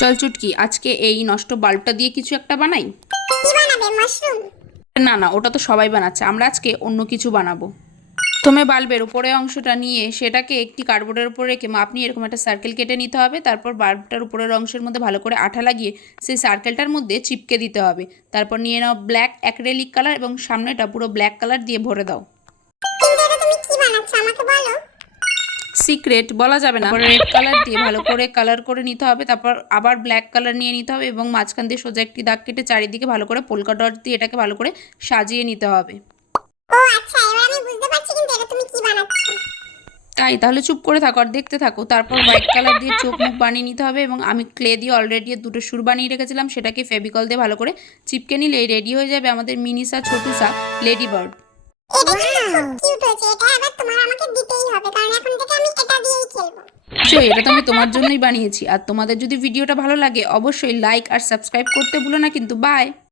চল চুটকি, আজকে এই নষ্ট বাল্বটা দিয়ে কিছু একটা বানাই। কি বানাবে? মাশরুম? না না, ওটা তো সবাই বানাচ্ছে, আমরা আজকে অন্য কিছু বানাবো। প্রথমে বাল্বের উপরে অংশটা নিয়ে সেটাকে একটি কার্ডবোর্ডের উপর রেখে মাপ নিয়ে এরকম একটা সার্কেল কেটে নিতে হবে। তারপর বাল্বটার উপরের অংশের মধ্যে ভালো করে আঠা লাগিয়ে সেই সার্কেলটার মধ্যে চিপকে দিতে হবে। তারপর নিয়ে নাও ব্ল্যাক অ্যাক্রেলিক কালার এবং সামনেটা পুরো ব্ল্যাক কালার দিয়ে ভরে দাও। কিন্তু এটা তুমি কি বানাচ্ছ আমাকে বলো। সিক্রেট বলা যাবে না। রেড কালার দিয়ে ভালো করে কালার করে নিতে হবে। তারপর আবার ব্ল্যাক কালার নিয়ে নিতে হবে এবং মাঝখান দিয়ে সোজা একটি দাগ কেটে চারিদিকে ভালো করে পোলকা ডট দিয়ে এটাকে ভালো করে সাজিয়ে নিতে হবে। ও আচ্ছা, এবার আমি বুঝতে পারছি কিন্তু এটা তুমি কি বানাচ্ছ। তাই তাহলে চুপ করে থাকো আর দেখতে থাকো। তারপর হোয়াইট কালার দিয়ে চোখ মুখ বানিয়ে নিতে হবে এবং আমি ক্লে দিয়ে অলরেডি দুটো সুর বানিয়ে রেখেছিলাম, সেটাকে ফেভিকল দিয়ে ভালো করে চিপকে নিলেই রেডি হয়ে যাবে আমাদের মিনিসা ছোটুসা লেডি বার্ড। এটা কিন্তু খুব কিউট হয়েছে। এটা এবার তোমার আমাকে দিতেই হবে, কারণ এখন থেকে আমি এটা দিয়েই খেলবো। এটা তো আমি তোমার জন্যই বানিয়েছি। আর তোমাদের যদি ভিডিওটা ভালো লাগে অবশ্যই লাইক আর সাবস্ক্রাইব করতে ভুলো না কিন্তু। বাই।